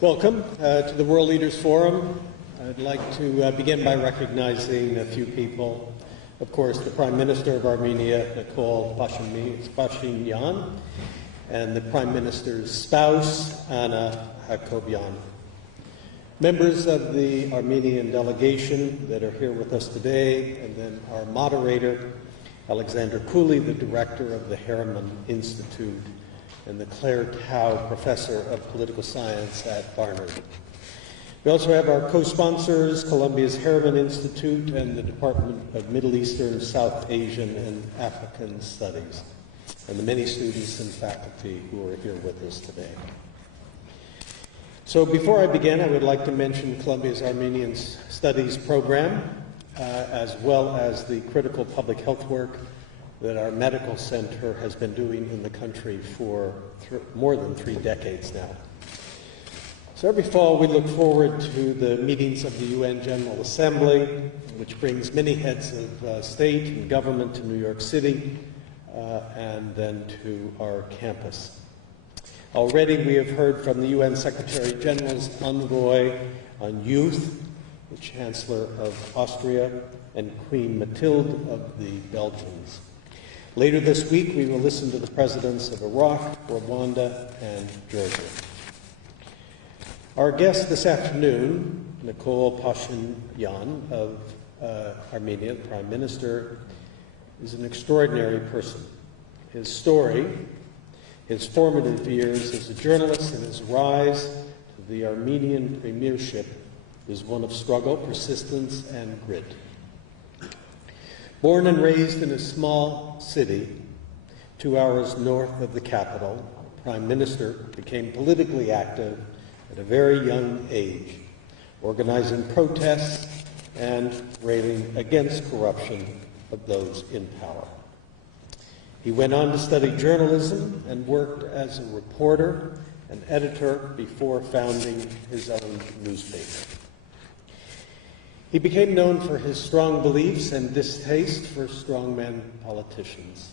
Welcome to the World Leaders Forum. I'd like to begin by recognizing a few people. Of course, the Prime Minister of Armenia, Nikol Pashinyan, and the Prime Minister's spouse, Anna Hakobyan. Members of the Armenian delegation that are here with us today, and then our moderator, Alexander Cooley, the director of the Harriman Institute, and the Claire Tao Professor of Political Science at Barnard. We also have our co-sponsors, Columbia's Harriman Institute and the Department of Middle Eastern, South Asian, and African Studies, and the many students and faculty who are here with us today. So before I begin, I would like to mention Columbia's Armenian Studies program, as well as the critical public health work that our medical center has been doing in the country for more than 3 decades now. So every fall we look forward to the meetings of the UN General Assembly, which brings many heads of state and government to New York City and then to our campus. Already we have heard from the UN Secretary General's envoy on youth, the Chancellor of Austria, and Queen Mathilde of the Belgians. Later this week, we will listen to the presidents of Iraq, Rwanda, and Georgia. Our guest this afternoon, Nikol Pashinyan of Armenia, the Prime Minister, is an extraordinary person. His story, his formative years as a journalist, and his rise to the Armenian premiership is one of struggle, persistence, and grit. Born and raised in a small city 2 hours north of the capital, the Prime Minister became politically active at a very young age, organizing protests and railing against corruption of those in power. He went on to study journalism and worked as a reporter and editor before founding his own newspaper. He became known for his strong beliefs and distaste for strongman politicians.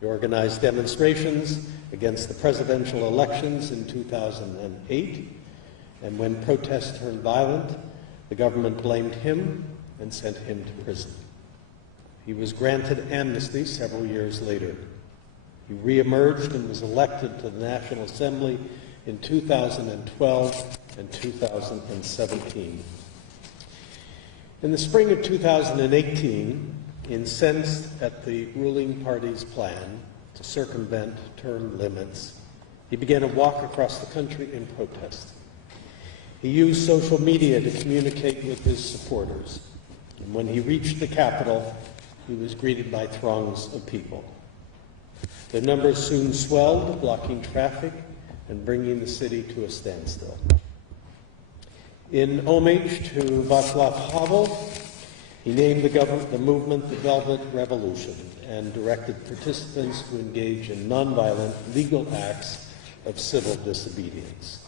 He organized demonstrations against the presidential elections in 2008, and when protests turned violent, the government blamed him and sent him to prison. He was granted amnesty several years later. He reemerged and was elected to the National Assembly in 2012 and 2017. In the spring of 2018, incensed at the ruling party's plan to circumvent term limits, he began a walk across the country in protest. He used social media to communicate with his supporters, and when he reached the capital, he was greeted by throngs of people. Their numbers soon swelled, blocking traffic and bringing the city to a standstill. In homage to Václav Havel, he named the movement the Velvet Revolution and directed participants to engage in nonviolent legal acts of civil disobedience.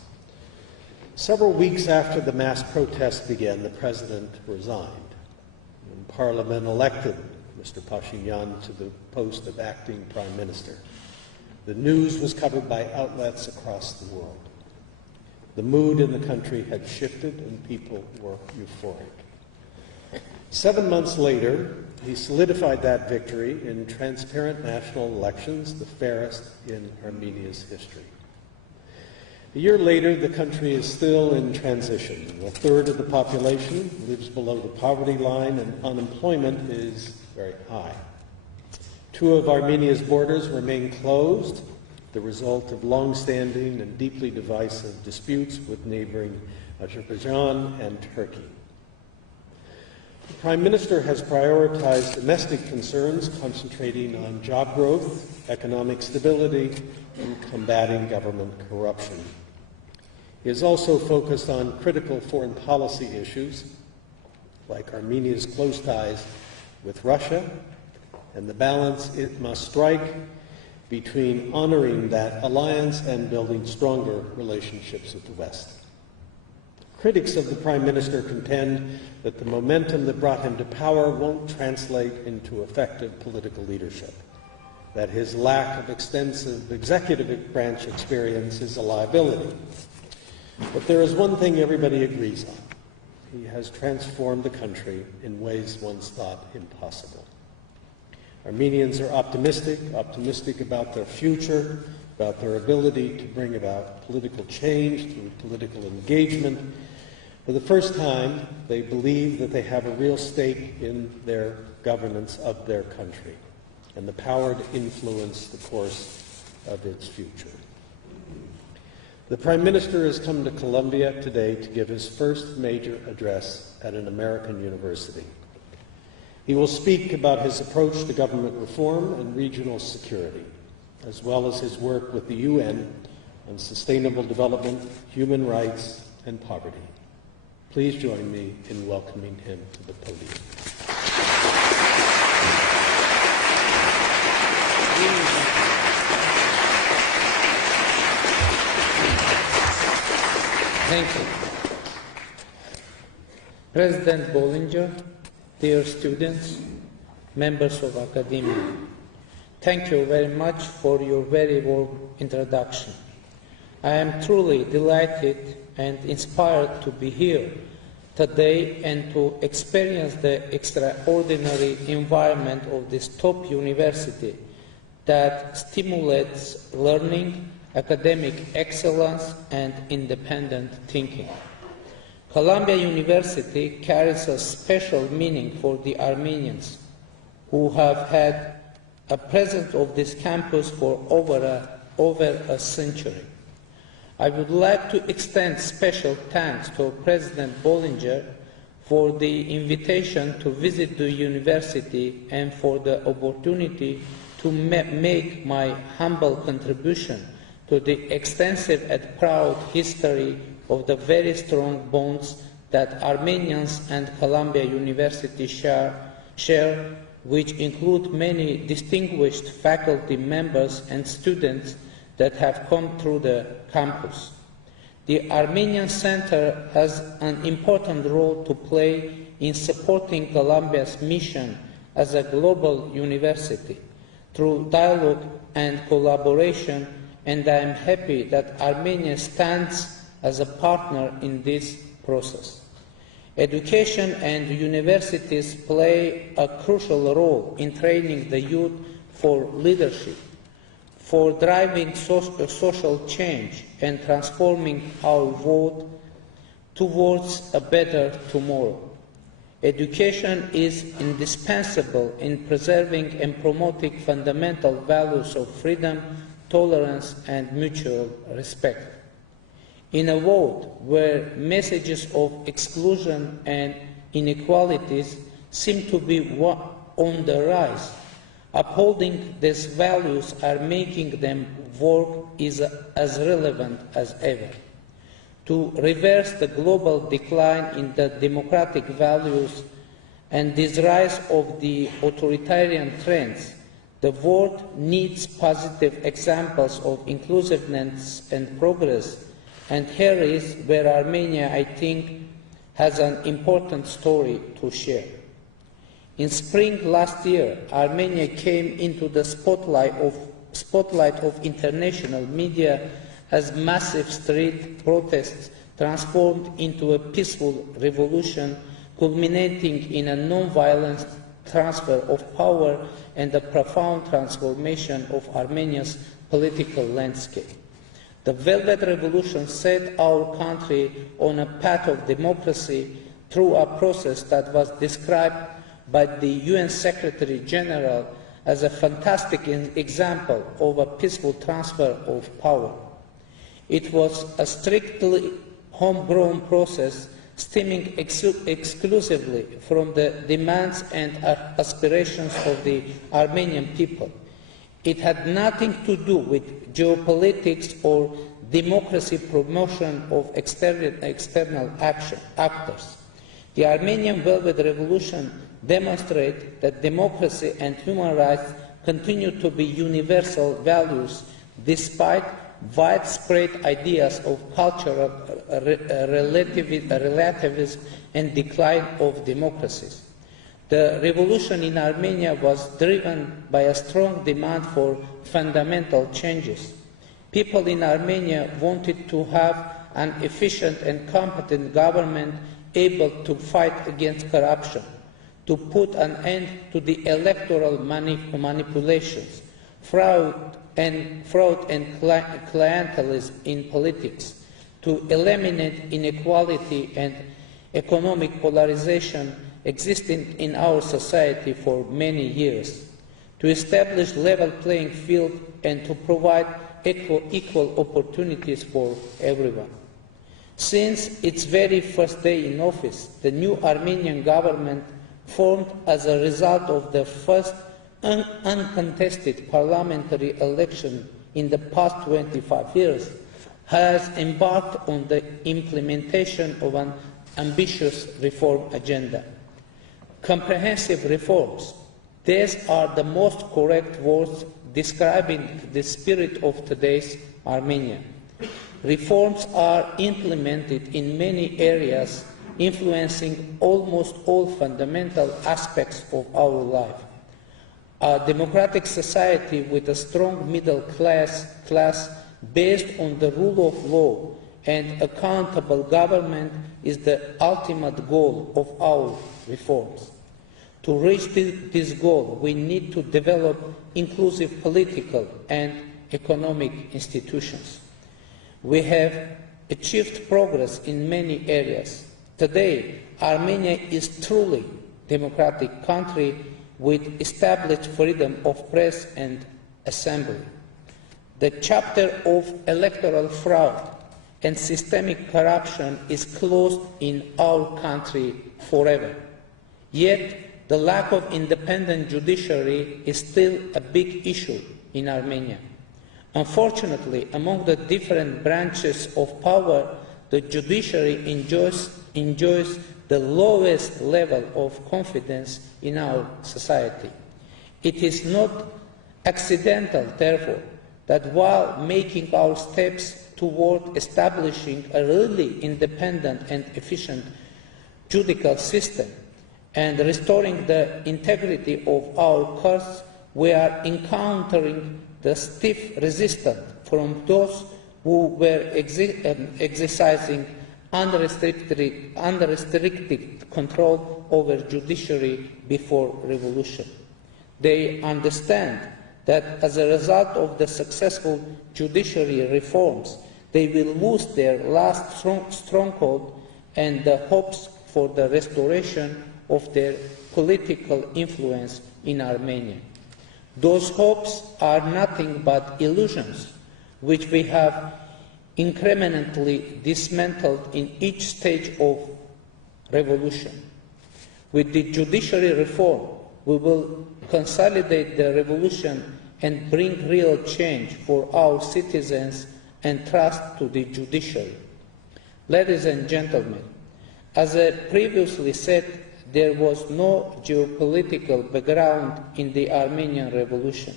Several weeks after the mass protests began, the president resigned. When Parliament elected Mr. Pashinyan to the post of acting prime minister, the news was covered by outlets across the world. The mood in the country had shifted and people were euphoric. 7 months later, he solidified that victory in transparent national elections, the fairest in Armenia's history. A year later, the country is still in transition. A third of the population lives below the poverty line and unemployment is very high. 2 of Armenia's borders remain closed, the result of long-standing and deeply divisive disputes with neighboring Azerbaijan and Turkey. The Prime Minister has prioritized domestic concerns, concentrating on job growth, economic stability, and combating government corruption. He has also focused on critical foreign policy issues, like Armenia's close ties with Russia, and the balance it must strike between honoring that alliance and building stronger relationships with the West. Critics of the Prime Minister contend that the momentum that brought him to power won't translate into effective political leadership, that his lack of extensive executive branch experience is a liability. But there is one thing everybody agrees on. He has transformed the country in ways once thought impossible. Armenians are optimistic about their future, about their ability to bring about political change through political engagement. For the first time, they believe that they have a real stake in their governance of their country and the power to influence the course of its future. The Prime Minister has come to Columbia today to give his first major address at an American university. He will speak about his approach to government reform and regional security, as well as his work with the UN on sustainable development, human rights, and poverty. Please join me in welcoming him to the podium. Thank you. President Bollinger, dear students, members of academia, thank you very much for your very warm introduction. I am truly delighted and inspired to be here today and to experience the extraordinary environment of this top university that stimulates learning, academic excellence, and independent thinking. Columbia University carries a special meaning for the Armenians who have had a presence of this campus for over a century. I would like to extend special thanks to President Bollinger for the invitation to visit the university and for the opportunity to make my humble contribution to the extensive and proud history of the very strong bonds that Armenians and Columbia University share, which include many distinguished faculty members and students that have come through the campus. The Armenian Center has an important role to play in supporting Columbia's mission as a global university through dialogue and collaboration, and I am happy that Armenia stands as a partner in this process. Education and universities play a crucial role in training the youth for leadership, for driving social change and transforming our world towards a better tomorrow. Education is indispensable in preserving and promoting fundamental values of freedom, tolerance, and mutual respect. In a world where messages of exclusion and inequalities seem to be on the rise, upholding these values are making them work is as relevant as ever. To reverse the global decline in the democratic values and this rise of the authoritarian trends, the world needs positive examples of inclusiveness and progress, and here is where Armenia, I think, has an important story to share. In spring last year, Armenia came into the spotlight of international media as massive street protests transformed into a peaceful revolution, culminating in a non-violent transfer of power and a profound transformation of Armenia's political landscape. The Velvet Revolution set our country on a path of democracy through a process that was described by the UN Secretary General as a fantastic example of a peaceful transfer of power. It was a strictly homegrown process stemming exclusively from the demands and aspirations of the Armenian people. It had nothing to do with geopolitics or democracy promotion of external actors. The Armenian Velvet Revolution demonstrated that democracy and human rights continue to be universal values despite widespread ideas of cultural relativism and decline of democracies. The revolution in Armenia was driven by a strong demand for fundamental changes. People in Armenia wanted to have an efficient and competent government able to fight against corruption, to put an end to the electoral manipulations, fraud and clientelism in politics, to eliminate inequality and economic polarization existing in our society for many years, to establish level playing field and to provide equal opportunities for everyone. Since its very first day in office, the new Armenian government, formed as a result of the first uncontested parliamentary election in the past 25 years, has embarked on the implementation of an ambitious reform agenda. Comprehensive reforms, these are the most correct words describing the spirit of today's Armenia. Reforms are implemented in many areas, influencing almost all fundamental aspects of our life. A democratic society with a strong middle class based on the rule of law and accountable government is the ultimate goal of our reforms. To reach this goal, we need to develop inclusive political and economic institutions. We have achieved progress in many areas. Today, Armenia is truly a democratic country with established freedom of press and assembly. The chapter of electoral fraud and systemic corruption is closed in our country forever. Yet, the lack of independent judiciary is still a big issue in Armenia. Unfortunately, among the different branches of power, the judiciary enjoys the lowest level of confidence in our society. It is not accidental, therefore, that while making our steps toward establishing a really independent and efficient judicial system and restoring the integrity of our courts, we are encountering the stiff resistance from those who were exercising unrestricted control over judiciary before revolution. They understand that as a result of the successful judiciary reforms, they will lose their last stronghold and the hopes for the restoration of their political influence in Armenia. Those hopes are nothing but illusions, which we have incrementally dismantled in each stage of revolution. With the judiciary reform, we will consolidate the revolution and bring real change for our citizens and trust to the judiciary. Ladies and gentlemen, as I previously said, there was no geopolitical background in the Armenian Revolution.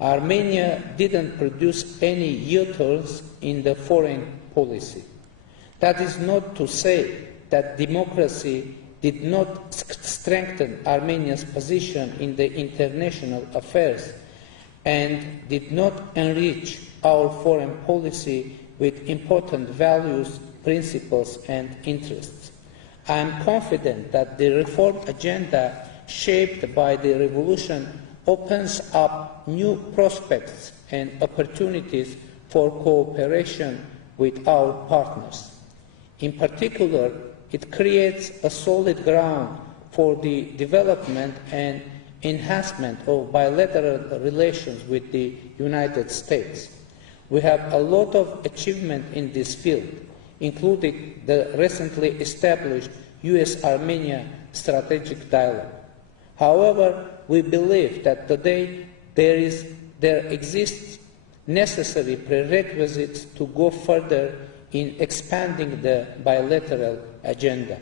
Armenia didn't produce any U-turns in the foreign policy. That is not to say that democracy did not strengthen Armenia's position in the international affairs and did not enrich our foreign policy with important values, principles, and interests. I am confident that the reform agenda shaped by the revolution opens up new prospects and opportunities for cooperation with our partners. In particular, it creates a solid ground for the development and enhancement of bilateral relations with the United States. We have a lot of achievement in this field, including the recently established US-Armenia strategic dialogue. However, we believe that today there exists necessary prerequisites to go further in expanding the bilateral agenda.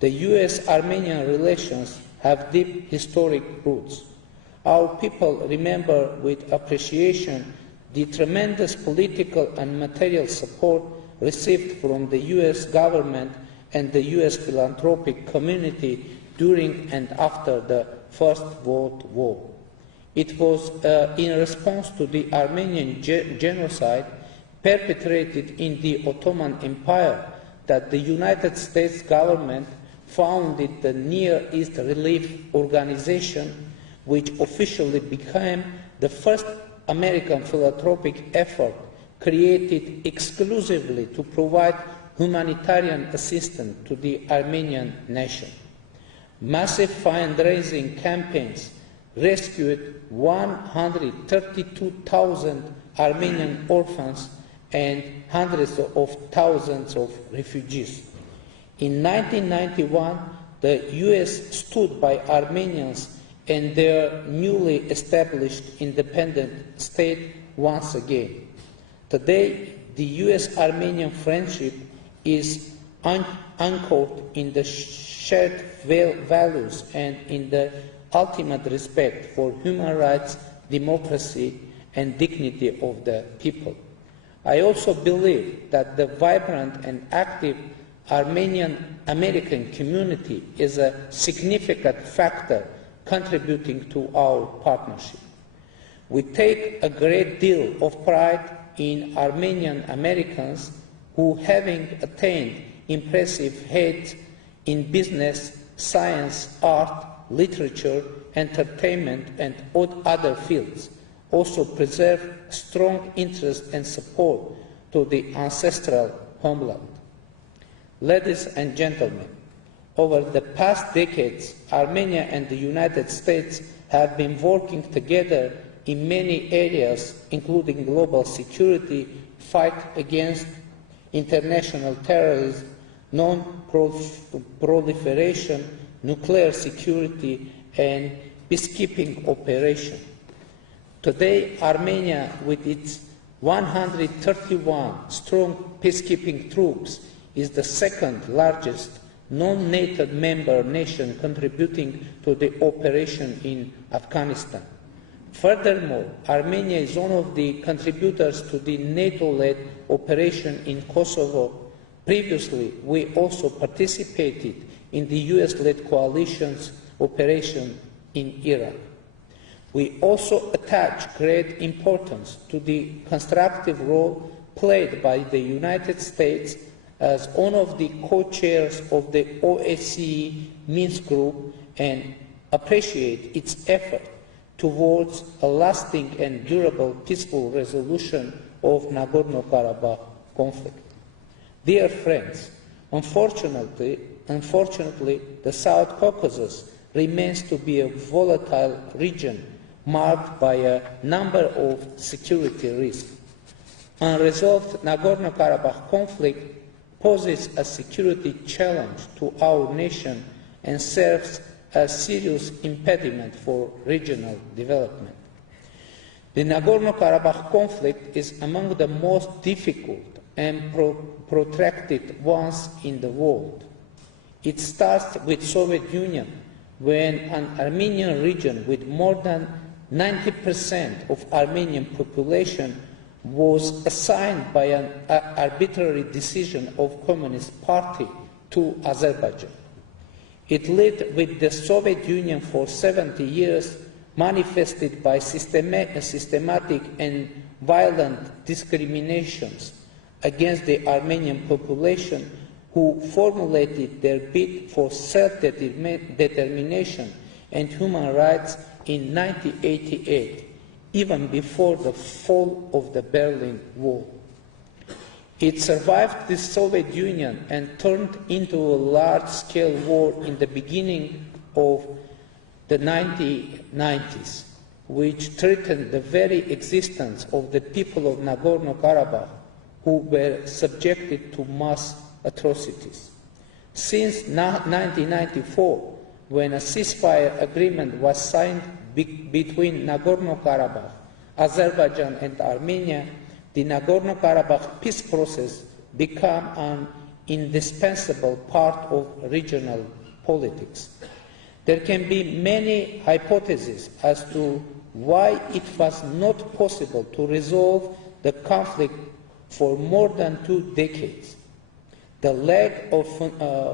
The US-Armenian relations have deep historic roots. Our people remember with appreciation the tremendous political and material support received from the US government and the US philanthropic community during and after the First World War. It was in response to the Armenian genocide perpetrated in the Ottoman Empire that the United States government founded the Near East Relief Organization, which officially became the first American philanthropic effort created exclusively to provide humanitarian assistance to the Armenian nation. Massive fundraising campaigns rescued 132,000 Armenian orphans and hundreds of thousands of refugees. In 1991, the U.S. stood by Armenians and their newly established independent state once again. Today, the U.S.-Armenian friendship is anchored in the shared values and in the ultimate respect for human rights, democracy, and dignity of the people. I also believe that the vibrant and active Armenian American community is a significant factor contributing to our partnership. We take a great deal of pride in Armenian Americans who, having attained impressive heights in business, science, art, literature, entertainment, and other fields, also preserve strong interest and support to the ancestral homeland. Ladies and gentlemen, over the past decades, Armenia and the United States have been working together in many areas, including global security, fight against international terrorism, non-proliferation, nuclear security, and peacekeeping operations. Today, Armenia, with its 131 strong peacekeeping troops, is the second largest non-NATO member nation contributing to the operation in Afghanistan. Furthermore, Armenia is one of the contributors to the NATO-led operation in Kosovo. Previously, we also participated in the US-led coalition's operation in Iraq. We also attach great importance to the constructive role played by the United States as one of the co-chairs of the OSCE Minsk Group and appreciate its effort towards a lasting and durable peaceful resolution of Nagorno-Karabakh conflict. Dear friends, unfortunately, the South Caucasus remains to be a volatile region marked by a number of security risks. Unresolved Nagorno-Karabakh conflict poses a security challenge to our nation and serves a serious impediment for regional development. The Nagorno-Karabakh conflict is among the most difficult and protracted ones in the world. It starts with Soviet Union, when an Armenian region with more than 90% of Armenian population was assigned by an arbitrary decision of Communist Party to Azerbaijan. It lived with the Soviet Union for 70 years, manifested by systematic and violent discriminations against the Armenian population, who formulated their bid for self-determination and human rights in 1988, even before the fall of the Berlin Wall. It survived the Soviet Union and turned into a large-scale war in the beginning of the 1990s, which threatened the very existence of the people of Nagorno-Karabakh, who were subjected to mass atrocities. Since 1994, when a ceasefire agreement was signed between Nagorno-Karabakh, Azerbaijan, and Armenia, the Nagorno-Karabakh peace process became an indispensable part of regional politics. There can be many hypotheses as to why it was not possible to resolve the conflict for more than 2 decades. The lack of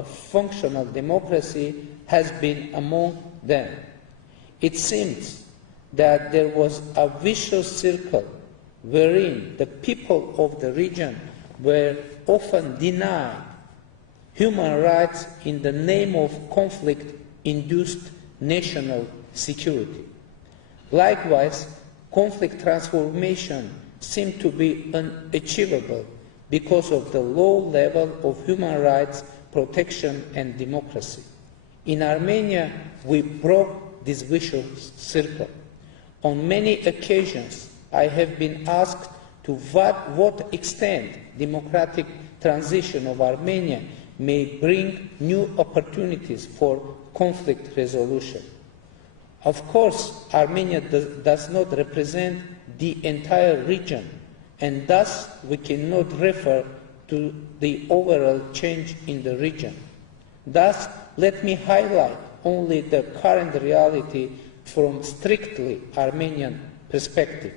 functional democracy has been among them. It seems that there was a vicious circle wherein the people of the region were often denied human rights in the name of conflict-induced national security. Likewise, conflict transformation seemed to be unachievable because of the low level of human rights protection and democracy. In Armenia, we broke this vicious circle. On many occasions, I have been asked to what extent democratic transition of Armenia may bring new opportunities for conflict resolution. Of course, Armenia does not represent the entire region, and thus we cannot refer to the overall change in the region. Thus, let me highlight only the current reality from strictly Armenian perspective.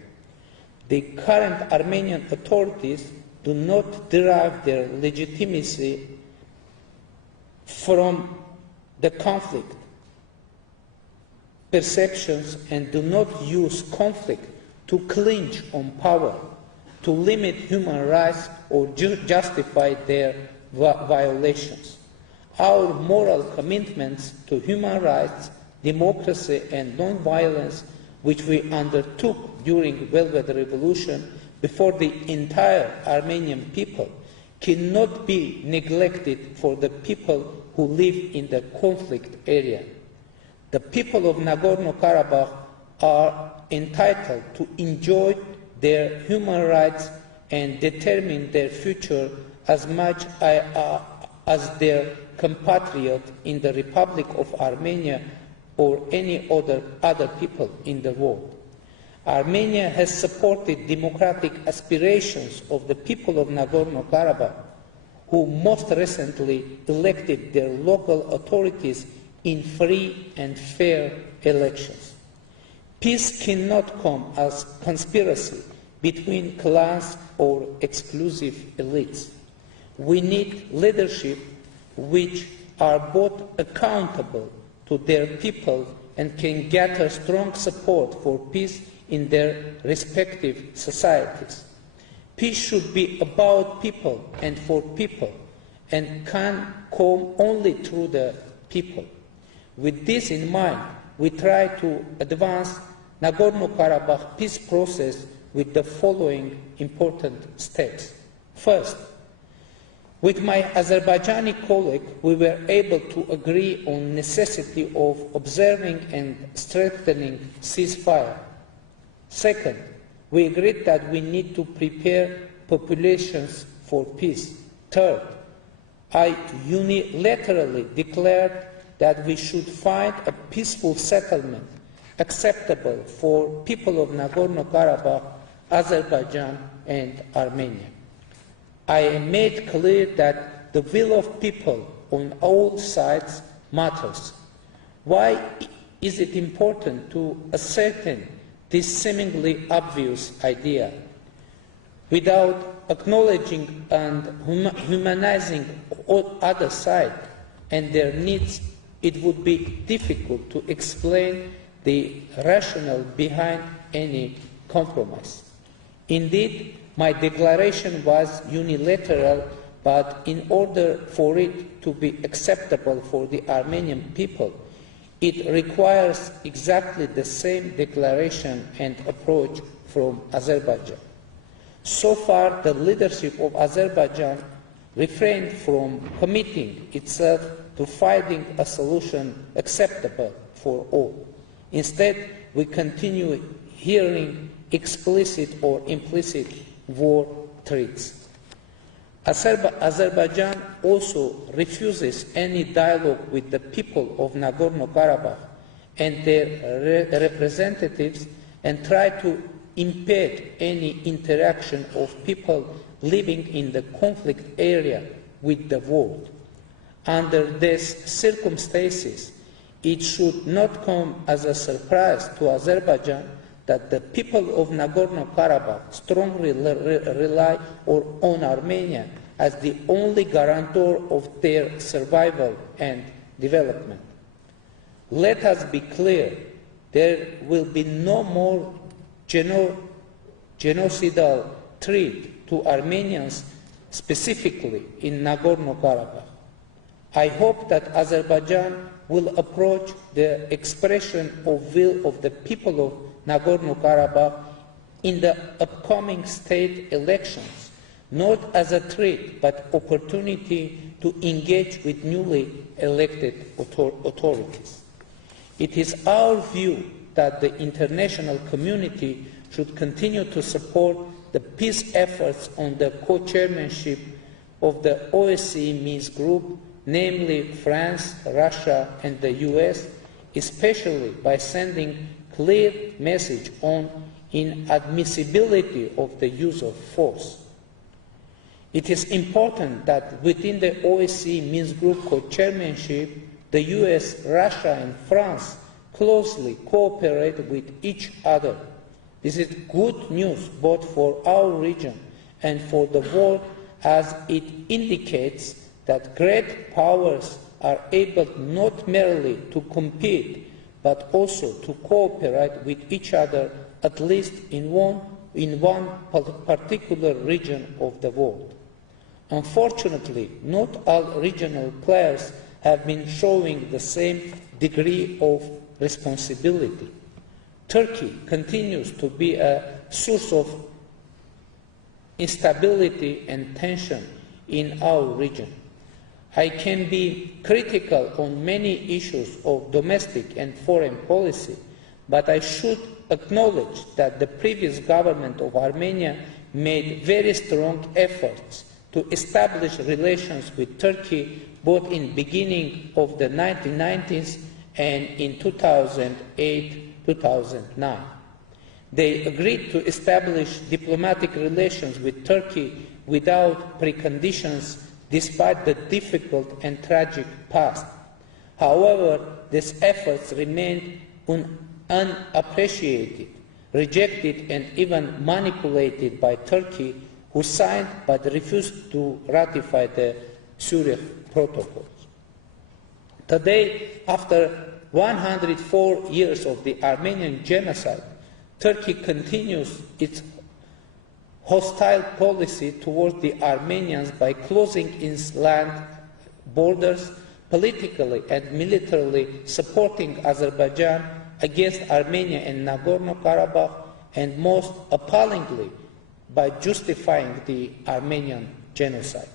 The current Armenian authorities do not derive their legitimacy from the conflict perceptions and do not use conflict to clinch on power, to limit human rights or justify their violations. Our moral commitments to human rights, democracy and non-violence, which we undertook during the Velvet Revolution before the entire Armenian people, cannot be neglected for the people who live in the conflict area. The people of Nagorno-Karabakh are entitled to enjoy their human rights and determine their future as much as their compatriots in the Republic of Armenia or any other people in the world. Armenia has supported democratic aspirations of the people of Nagorno-Karabakh, who most recently elected their local authorities in free and fair elections. Peace cannot come as conspiracy between clans or exclusive elites. We need leadership which are both accountable to their people and can gather strong support for peace in their respective societies. Peace should be about people and for people and can come only through the people. With this in mind, we try to advance Nagorno-Karabakh peace process with the following important steps. First, with my Azerbaijani colleague, we were able to agree on necessity of observing and strengthening ceasefire. Second, we agreed that we need to prepare populations for peace. Third, I unilaterally declared that we should find a peaceful settlement acceptable for people of Nagorno-Karabakh, Azerbaijan and Armenia. I made clear that the will of people on all sides matters. Why is it important to ascertain this seemingly obvious idea? Without acknowledging and humanizing other side and their needs, it would be difficult to explain the rationale behind any compromise. Indeed, my declaration was unilateral, but in order for it to be acceptable for the Armenian people, it requires exactly the same declaration and approach from Azerbaijan. So far, the leadership of Azerbaijan refrained from committing itself to finding a solution acceptable for all. Instead, we continue hearing explicit or implicit war threats. Azerbaijan also refuses any dialogue with the people of Nagorno-Karabakh and their representatives and try to impede any interaction of people living in the conflict area with the world. Under these circumstances, it should not come as a surprise to Azerbaijan that the people of Nagorno-Karabakh strongly rely on Armenia as the only guarantor of their survival and development. Let us be clear, there will be no more genocidal threat to Armenians, specifically in Nagorno-Karabakh. I hope that Azerbaijan will approach the expression of will of the people of Nagorno-Karabakh in the upcoming state elections, not as a threat, but opportunity to engage with newly elected authorities. It is our view that the international community should continue to support the peace efforts on the co-chairmanship of the OSCE Minsk Group, namely France, Russia, and the US, especially by sending clear message on inadmissibility of the use of force. It is important that within the OSCE Minsk Group co-chairmanship, the US, Russia, and France closely cooperate with each other. This is good news both for our region and for the world, as it indicates that great powers are able not merely to compete, but also to cooperate with each other, at least in one particular region of the world. Unfortunately, not all regional players have been showing the same degree of responsibility. Turkey continues to be a source of instability and tension in our region. I can be critical on many issues of domestic and foreign policy, but I should acknowledge that the previous government of Armenia made very strong efforts to establish relations with Turkey both in the beginning of the 1990s and in 2008-2009. They agreed to establish diplomatic relations with Turkey without preconditions, despite the difficult and tragic past. However, these efforts remained unappreciated, rejected, and even manipulated by Turkey, who signed but refused to ratify the Zurich Protocols. Today, after 104 years of the Armenian genocide, Turkey continues its hostile policy towards the Armenians by closing its land borders, politically and militarily supporting Azerbaijan against Armenia and Nagorno-Karabakh, and most appallingly, by justifying the Armenian genocide.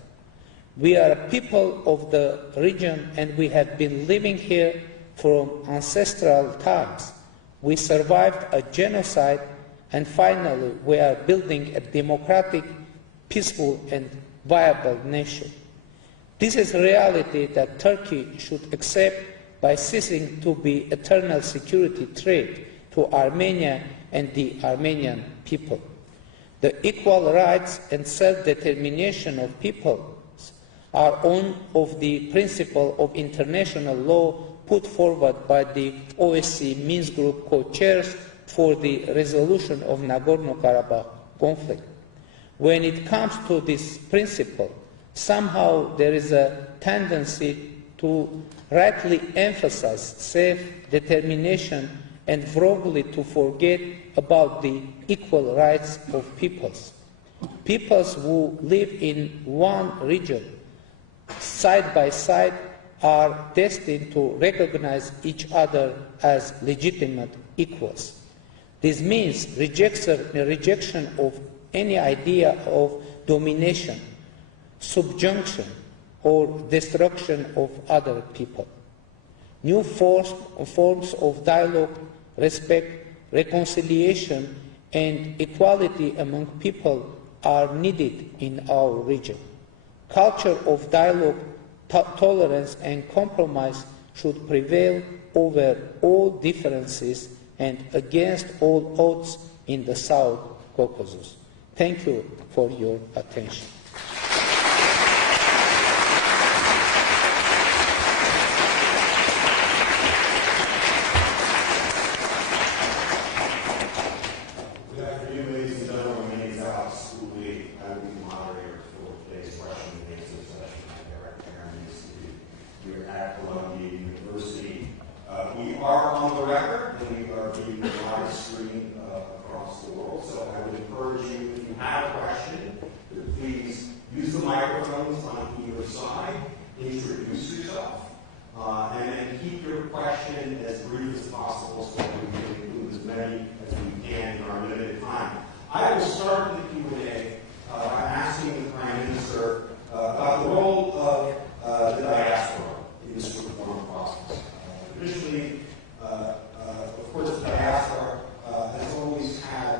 We are a people of the region, and we have been living here from ancestral times. We survived a genocide, and finally we are building a democratic, peaceful, and viable nation. This is a reality that Turkey should accept by ceasing to be an eternal security threat to Armenia and the Armenian people. The equal rights and self-determination of peoples are one of the principles of international law put forward by the OSCE Minsk Group co-chairs for the resolution of Nagorno-Karabakh conflict. When it comes to this principle, somehow there is a tendency to rightly emphasize self-determination and wrongly to forget about the equal rights of peoples. Peoples who live in one region, side by side, are destined to recognize each other as legitimate equals. This means rejection of any idea of domination, subjunction, or destruction of other people. New forms of dialogue, respect, reconciliation, and equality among people are needed in our region. Culture of dialogue, tolerance, and compromise should prevail over all differences and against all odds in the South Caucasus. Thank you for your attention. Good afternoon, ladies and gentlemen. My name is ^UղԻղ. I will be the moderator for today's question and answer session. I direct parents here at Columbia University. We are on the record, and we are being live streamed across the world, so I would encourage the microphones on either side. Introduce yourself. And keep your question as brief as possible so that we can include as many as we can in our limited time. I will start the Q&A by asking the Prime Minister about the role of the diaspora in this reform process. Traditionally, of course, the diaspora has always had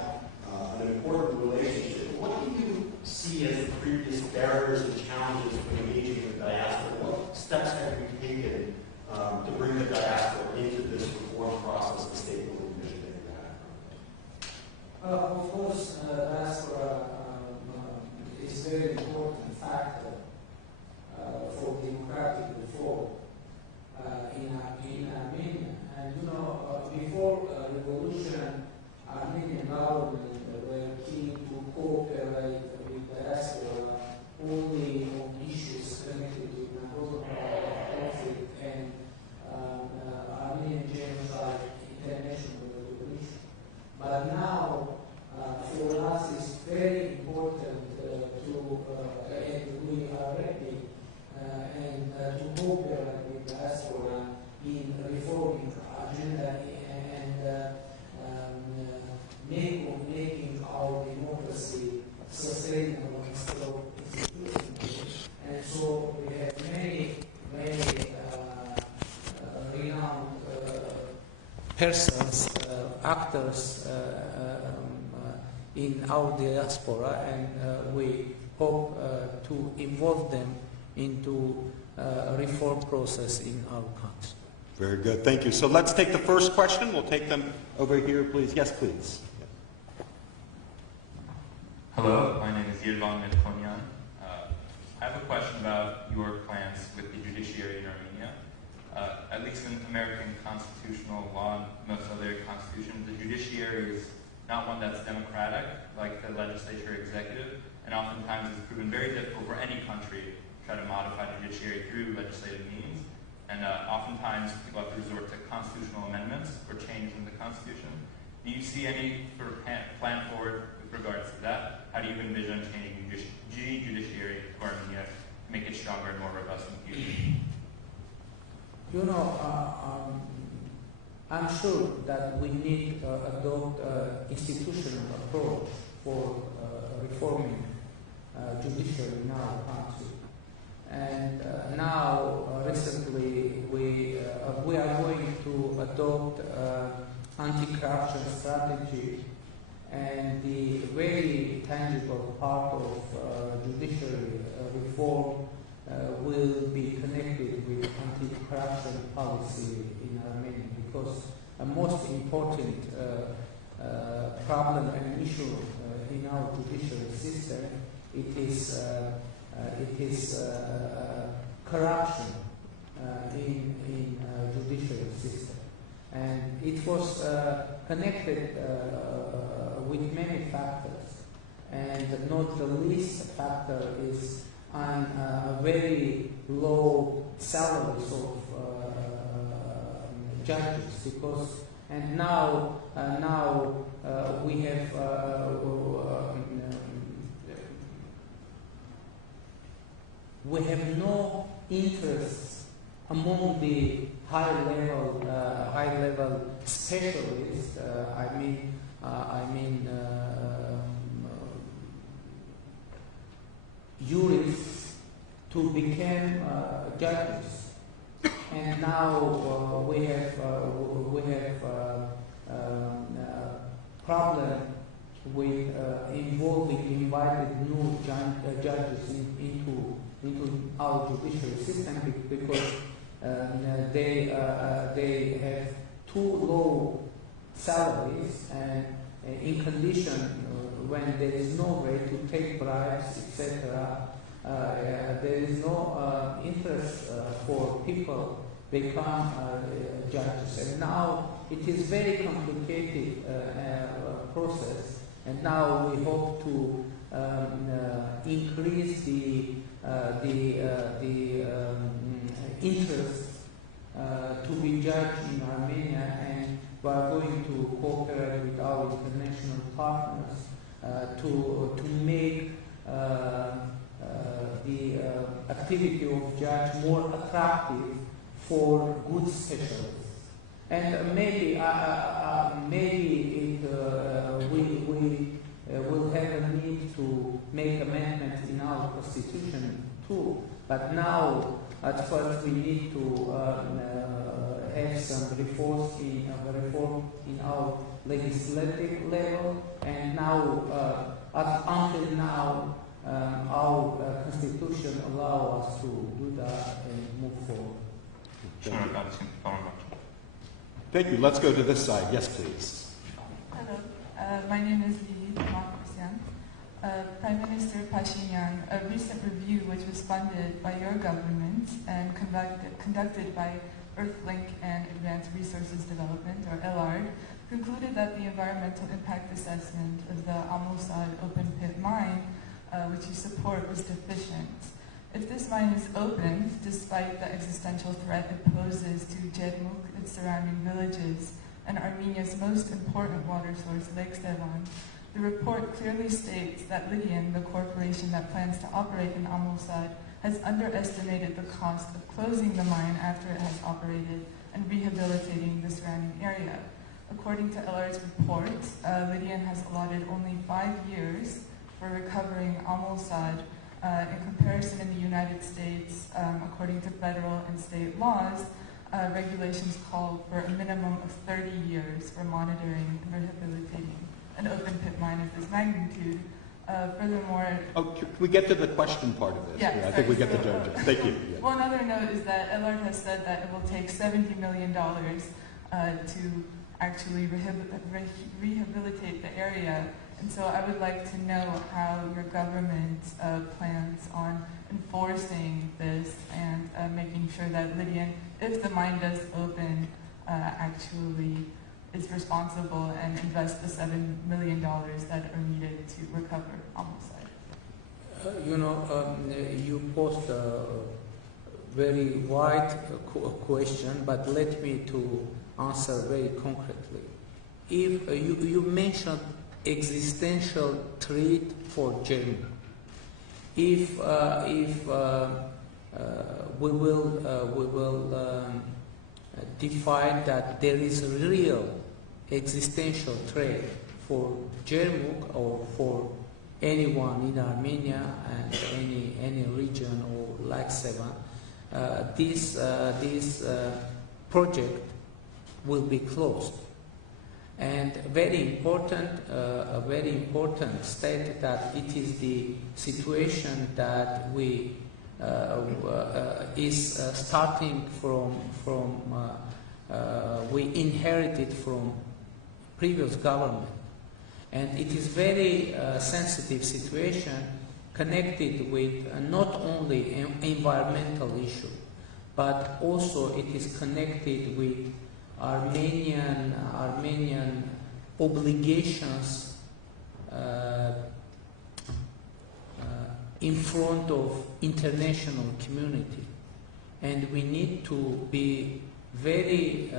an important relationship. What do you see as the previous barriers and challenges for engaging the diaspora? What steps have you taken to bring the diaspora into this reform process, the statement of vision that you have? Of course, diaspora is a very important factor for democratic reform in Armenia. And before revolution, Armenian government were keen to cooperate with diaspora only on issues connected with Nagorno-Karabakh conflict and Armenian genocide, international revolution. But now, for us, it's very important and we are ready and to cooperate with diaspora in reforming agenda and making our democracy sustainable instead of institutional. And so we have many renowned persons, actors in our diaspora, and we hope to involve them into a reform process in our country. Very good, thank you. So let's take the first question. We'll take them over here, please. Yes, please. Hello, my name is ΟւΓΙⵖ Nikoլ. I have a question about your plans with the judiciary in Armenia. At least in American constitutional law and most other constitutions, the judiciary is not one that's democratic, like the legislature or executive, and oftentimes it's proven very difficult for any country to try to modify the judiciary through legislative means. And oftentimes people have to resort to constitutional amendments or change in the Constitution. Do you see any sort of plan forward with regards to that? How do you envision changing the judiciary of Armenia to make it stronger and more robust in the future? I'm sure that we need to adopt an institutional approach for reforming judiciary in our country. And now, recently, we are going to adopt anti-corruption strategy, and the very tangible part of judiciary reform will be connected with anti-corruption policy in Armenia, because a most important problem and issue in our judiciary system it is corruption in judiciary system, and it was connected with many factors, and not the least factor is on very low salaries of judges, because and now we have no interest among the high level specialists. Jurists to become judges, and now we have problem with invited new judges into our judicial system, because they have too low salaries, and in condition when there is no way to take bribes, etc., there is no interest for people become judges. And now it is very complicated process, and now we hope to increase the interest to be judged in Armenia, and we are going to cooperate with our international partners to make activity of judge more attractive for good specialists. And maybe we will have a need to make amendments in our constitution too. But now, at first, we need to have some reform in our legislative level. And now, until now, our constitution allows us to do that and move forward. Thank you. Let's go to this side. Yes, please. Hello, my name is Dzorap. Prime Minister Phashinyan, a recent review which was funded by your government and conducted by Earthlink and Advanced Resources Development, or LR, concluded that the environmental impact assessment of the Amulsad open pit mine, which you support, was deficient. If this mine is opened, despite the existential threat it poses to Dzorap, its surrounding villages, and Armenia's most important water source, Lake Sevan, the report clearly states that Lydian, the corporation that plans to operate in Amulsad, has underestimated the cost of closing the mine after it has operated and rehabilitating the surrounding area. According to LR's report, Lydian has allotted only 5 years for recovering Amulsad. In comparison, in the United States, according to federal and state laws, regulations call for a minimum of 30 years for monitoring and rehabilitating an open pit mine of this magnitude. Furthermore... Oh, can we get to the question part of this? Yeah, I think we get the judge. Thank you. Yeah. One other note is that LR has said that it will take $70 million to actually rehabilitate the area. And so I would like to know how your government plans on enforcing this and making sure that Lydian, if the mine does open, actually is responsible and invest the $7 million that are needed to recover Amulsad. You posed a very wide question, but let me to answer very concretely. If you mentioned existential threat for Germany. If we will define that there is a real existential threat for Germany or for anyone in Armenia and any region or like Sevan, this project will be closed. And a very important state that it is the situation that we is starting from we inherited from previous government, and it is very sensitive situation connected with not only an environmental issue, but also it is connected with Armenian obligations in front of international community, and we need to be very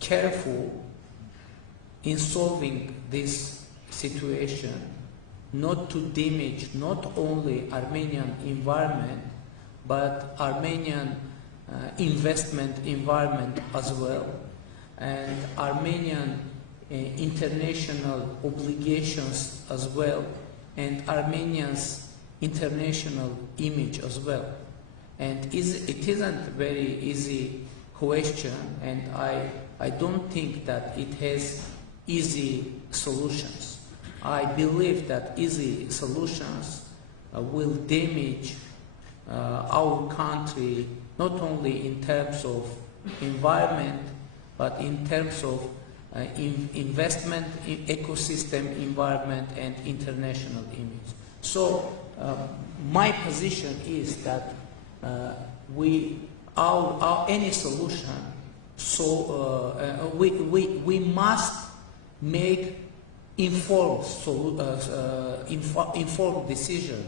careful in solving this situation, not to damage not only Armenian environment but Armenian investment environment as well, and Armenian international obligations as well, and Armenia's international image as well. And it isn't a very easy question, and I don't think that it has easy solutions. I believe that easy solutions will damage our country not only in terms of environment but in terms of investment in ecosystem environment and international image. So my position is that any solution, we must make informed decision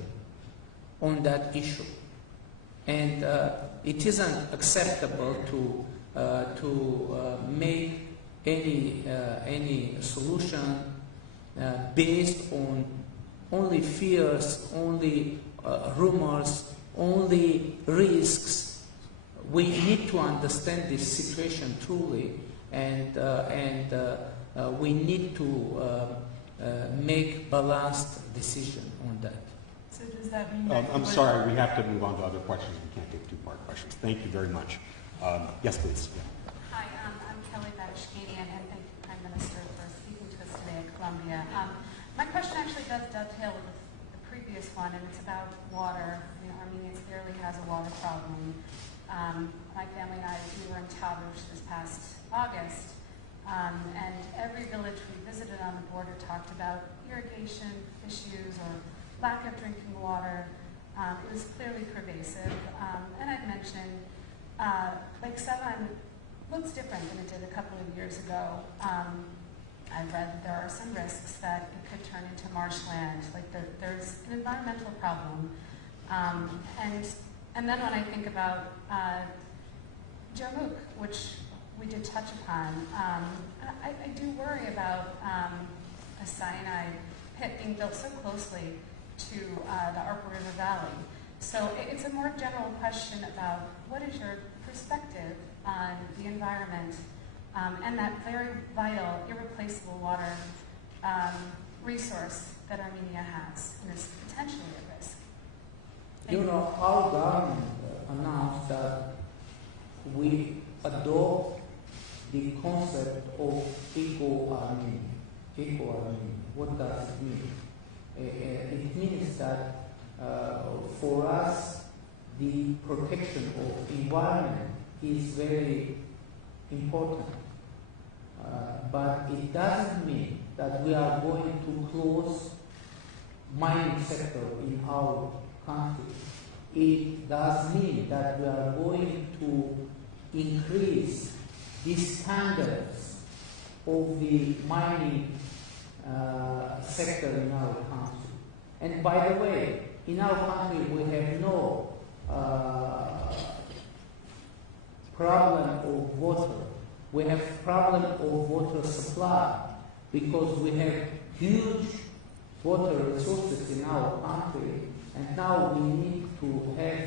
on that issue, and it isn't acceptable to make any solution based on only fears, only rumors, only risks. We need to understand this situation truly, and we need to make balanced decision on that. So does that mean that I'm sorry, we have to move on to other questions. We can't take two-part questions. Thank you very much. Yes, please. Hi, I'm Kelly Badashkanian, and thank you, Prime Minister, for speaking to us today at Columbia. My question actually does dovetail with the previous one, and it's about water. You know, Armenia clearly has a water problem. My family and I, we were in Tavush this past August, and every village we visited on the border talked about irrigation issues or lack of drinking water. It was clearly pervasive, and I'd mentioned Lake Sevan looks different than it did a couple of years ago. I read there are some risks that it could turn into marshland. Like there's an environmental problem, and then when I think about Jarmuth, which we did touch upon, I do worry about a cyanide pit being built so closely to the Arpa River Valley. So it's a more general question about what is your perspective on the environment and that very vital, irreplaceable water resource that Armenia has and is potentially at risk. You know, our government announced that we adopt the concept of eco-Armenia. Eco-Armenia. What does it mean? It means that for us, the protection of environment is very important. But it doesn't mean that we are going to close mining sector in our country. It does mean that we are going to increase the standards of the mining sector in our country. And by the way, in our country we have no problem of water. We have problem of water supply because we have huge water resources in our country, and now we need to have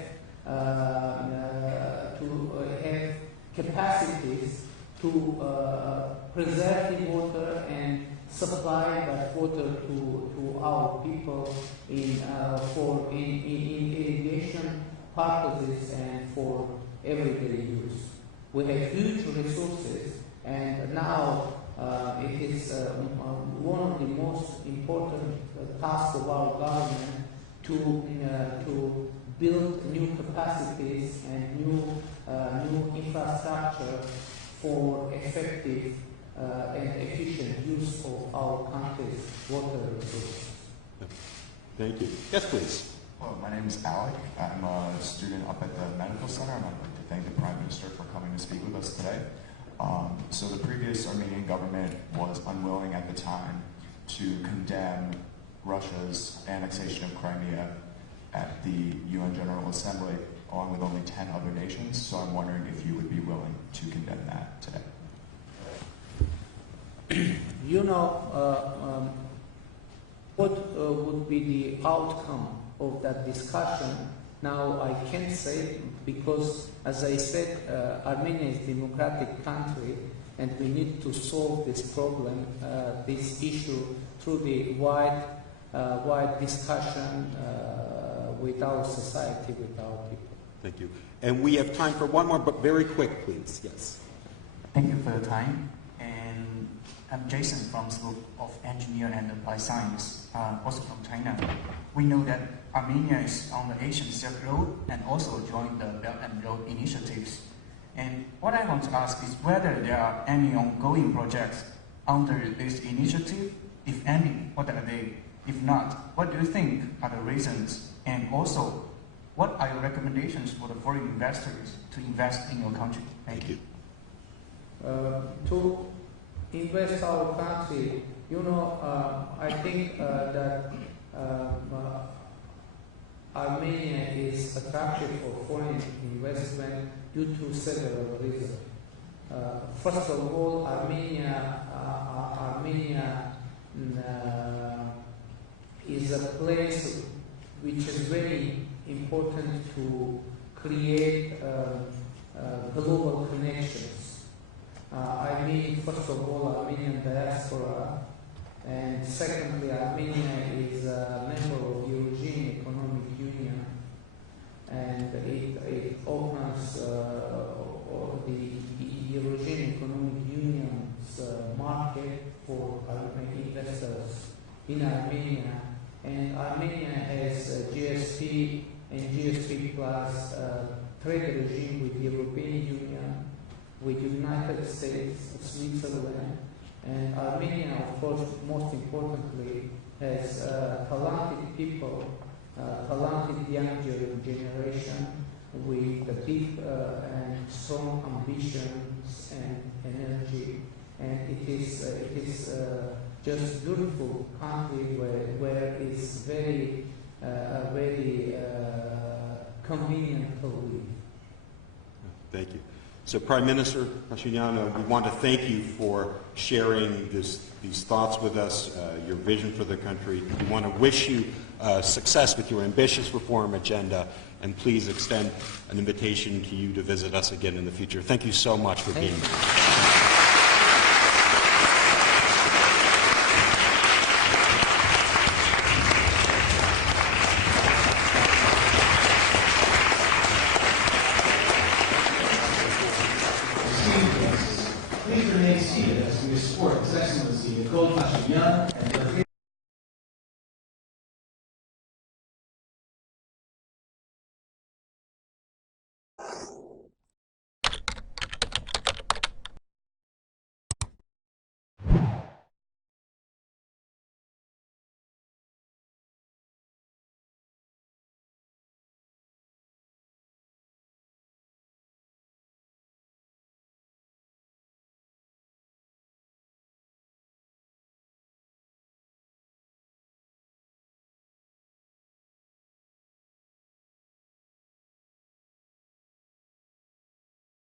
capacities to preserve the water and supply that water to our people for irrigation purposes and for everyday use. We have huge resources, and now it is one of the most important tasks of our government to build new capacities and new infrastructure for effective and efficient use of our country's water resources. Thank you. Yes, please. Hello, my name is Alec. I'm a student up at the medical center, and I'd like to thank the Prime Minister for coming to speak with us today. So the previous Armenian government was unwilling at the time to condemn Russia's annexation of Crimea at the UN General Assembly, along with only 10 other nations. So I'm wondering if you would be willing to condemn that today. You know, what would be the outcome of that discussion? Now I can't say, because as I said, Armenia is a democratic country, and we need to solve this problem, this issue, through the wide discussion with our society, with our people. Thank you. And we have time for one more, but very quick, please. Yes. Thank you for your time. And I'm Jason from School of Engineering and Applied Science, also from China. We know that Armenia is on the Asian Silk Road and also joined the Belt and Road initiatives. And what I want to ask is whether there are any ongoing projects under this initiative. If any, what are they? If not, what do you think are the reasons? And also, what are your recommendations for the foreign investors to invest in your country? Thank you. To invest our country, you know, I think that Armenia is attractive for foreign investment due to several reasons. First of all, Armenia is a place which is very important to create global connections. I mean, first of all, Armenian diaspora, and secondly, Armenia is a member of the European Economic Union, and it opens the European Economic Union's market for investors in Armenia. And Armenia has GSP and GSP plus trade regime with the European Union, with the United States, Switzerland, and Armenia, of course, most importantly, has talented people, talented young generation with a big and strong ambitions and energy, and it is just beautiful country where it's very convenient to live. Thank you. So, Prime Minister Phashinian, we want to thank you for sharing these thoughts with us, your vision for the country. We want to wish you success with your ambitious reform agenda, and please extend an invitation to you to visit us again in the future. Thank you so much for being here. Please remain seated as we escort His Excellency Nikola Phashinian and